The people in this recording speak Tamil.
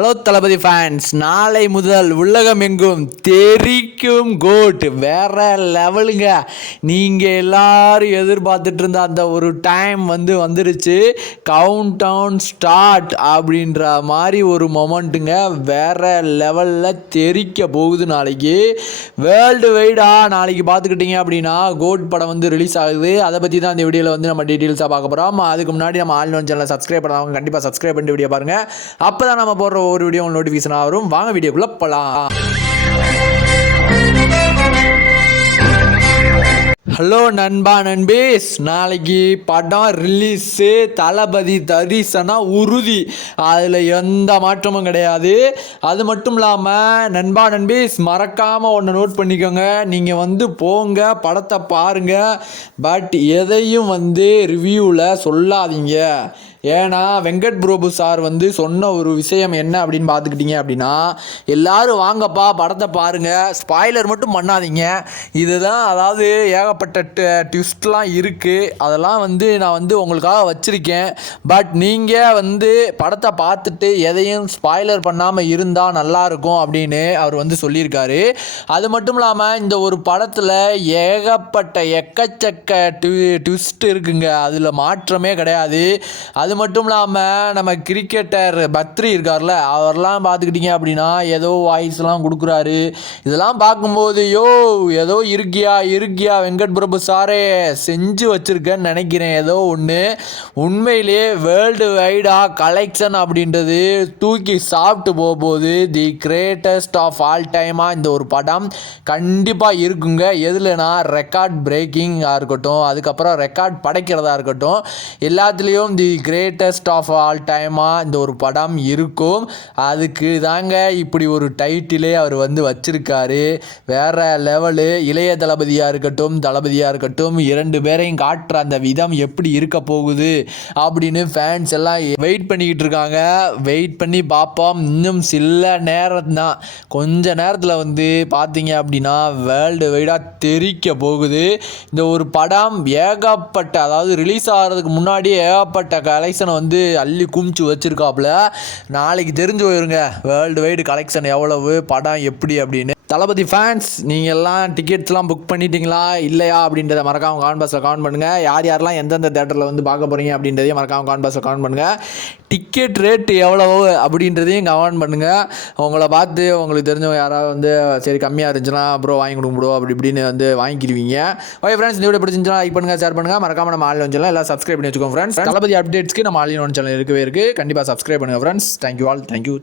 ஹலோ தளபதி ஃபேன்ஸ் நாளை முதல் உலகம் எங்கும் தெரிக்கும் கோட் வேற லெவலுங்க நீங்கள் எல்லாரும் எதிர்பார்த்துட்டு இருந்த அந்த ஒரு டைம் வந்து வந்துருச்சு. கவுண்ட் டவுன் ஸ்டார்ட் அப்படின்ற மாதிரி ஒரு மொமெண்ட்டுங்க வேற லெவலில் தெரிக்க போகுது நாளைக்கு. வேர்ல்டு வைடாக நாளைக்கு பார்த்துக்கிட்டிங்க அப்படின்னா கோட் படம் வந்து ரிலீஸ் ஆகுது. அதை பற்றி தான் இந்த வீடியோவில் வந்து நம்ம டீட்டெயில்ஸாக பார்க்க போகிறோம் அதுக்கு முன்னாடி நம்ம ஆன்லைன் சேனலை சப்ஸ்கிரைப் பண்ணாதவங்க கண்டிப்பாக சப்ஸ்கிரைப் பண்ணிட்டு வீடியோ பாருங்கள் அப்போ தான் நம்ம போடுற ஒரு வீடியோ நோட்டிஃபிகேஷன் வரும். வாங்க வீடியோக்குள்ளே போகலாம் ஹலோ நண்பா நண்பேஸ் நாளைக்கு படம் ரிலீஸு தளபதி தரிசனா உறுதி. அதில் எந்த மாற்றமும் கிடையாது. அது மட்டும் இல்லாமல் நண்பா நண்பேஸ் மறக்காமல் ஒன்று நோட் பண்ணிக்கோங்க. நீங்கள் வந்து போங்க படத்தை பாருங்கள் பட் எதையும் வந்து ரிவ்யூவில் சொல்லாதீங்க. ஏன்னா வெங்கட் பிரபு சார் வந்து சொன்ன ஒரு விஷயம் என்ன அப்படின்னு பார்த்துக்கிட்டிங்க அப்படின்னா எல்லாரும் வாங்கப்பா படத்தை பாருங்கள் ஸ்பாய்லர் மட்டும் பண்ணாதீங்க. இதுதான் அதாவது ஏகப்பட்ட ட்விஸ்ட்லாம் இருக்குது அதெல்லாம் வந்து நான் வந்து உங்களுக்காக வச்சுருக்கேன். பட் நீங்கள் வந்து படத்தை பார்த்துட்டு எதையும் ஸ்பாய்லர் பண்ணாமல் இருந்தால் நல்லாயிருக்கும் அப்படின்னு அவர் வந்து சொல்லியிருக்காரு. அது மட்டும் இல்லாமல் இந்த ஒரு படத்தில் ஏகப்பட்ட எக்கச்சக்க ட்விஸ்ட் இருக்குங்க. அதில் மாற்றமே கிடையாது. அது அது மட்டும் இல்லாமல் நம்ம கிரிக்கெட்டர் பத்ரி இருக்கார்ல அவர்லாம் பார்த்துக்கிட்டிங்க அப்படின்னா ஏதோ வாய்ஸ்லாம் கொடுக்குறாரு. இதெல்லாம் பார்க்கும்போது யோ ஏதோ இருக்கியா இருக்கியா வெங்கட் பிரபு சாரே செஞ்சு வச்சுருக்கேன்னு நினைக்கிறேன். ஏதோ ஒன்று உண்மையிலேயே வேர்ல்டு வைடாக கலெக்ஷன் அப்படின்றது தூக்கி சாப்பிட்டு போக தி கிரேட்டஸ்ட் ஆஃப் ஆல் டைமாக இந்த ஒரு படம் கண்டிப்பாக இருக்குங்க. எதுலனா ரெக்கார்ட் பிரேக்கிங்காக இருக்கட்டும் அதுக்கப்புறம் ரெக்கார்ட் படைக்கிறதா இருக்கட்டும் எல்லாத்துலேயும் தி கிரேட்டஸ்ட் ஆஃப் ஆல் டைமாக இந்த ஒரு படம் இருக்கும். அதுக்கு தாங்க இப்படி ஒரு டைட்டிலே அவர் வந்து வச்சிருக்காரு. வேற லெவலு இளைய தளபதியாக இருக்கட்டும் தளபதியாக இருக்கட்டும் இரண்டு பேரையும் காட்டுற அந்த விதம் எப்படி இருக்க போகுது அப்படின்னு ஃபேன்ஸ் எல்லாம் வெயிட் பண்ணிக்கிட்டு இருக்காங்க. வெயிட் பண்ணி பார்ப்போம். இன்னும் சில நேரம் தான் கொஞ்ச நேரத்தில் வந்து பார்த்தீங்க அப்படின்னா வேர்ல்டு வைடாக தெரிக்க போகுது. இந்த ஒரு படம் ஏகப்பட்ட அதாவது ரிலீஸ் ஆகிறதுக்கு முன்னாடி ஏகப்பட்ட கலெக்ஷனை வந்து அள்ளி குமிச்சு வச்சுருக்காப்புல நாளைக்கு தெரிஞ்சு போயிருங்க. வேர்ல்டு வைடு கலெக்ஷன் எவ்வளவு? படம் எப்படி அப்படின்னு. தளபதி ஃபேன்ஸ் நீங்கள் எல்லாம் டிக்கெட்ஸ்லாம் புக் பண்ணிட்டீங்களா? இல்லையா? அப்படின்றத மறக்காம கான் பாஸில் கமெண்ட் பண்ணுங்கள் யார் யாரெல்லாம் எந்தெந்த தேட்டரில் வந்து பார்க்க போகிறீங்க அப்படின்றதையும் மறக்காம கான் பாஸில் பண்ணுங்கள் டிக்கெட் ரேட் எவ்வளவு அப்படின்றதையும் கமெண்ட் பண்ணுங்கள் உங்களை பார்த்து உங்களுக்கு தெரிஞ்சவங்க யாராவது வந்து சரி கம்மியாக இருந்துச்சுன்னா ப்ரோ வாங்கி கொடுங்க ப்ரோ அப்படி இப்படின்னு வந்து வாங்கிக்கிடுவீங்க ஓகே ஃப்ரெண்ட்ஸ் இந்த வீடியோ பிடிச்சிருந்துச்சுன்னா லைக் பண்ணுங்கள் ஷேர் பண்ணுங்கள் மறக்காம நம்ம ஆன்லைன் சேனல் எல்லாம் சப்ஸ்கிரைப் பண்ணி வச்சுக்கோங்க ஃப்ரெண்ட்ஸ் தளபதி அப்டேட்ஸ்க்கு நம்ம ஆன்லைன் சேனல் இருக்கவே இருக்குது கண்டிப்பாக சப்ஸ்கிரைப் பண்ணுங்கள் ஃப்ரெண்ட்ஸ் தேங்க்யூ ஆல் தேங்க்யூ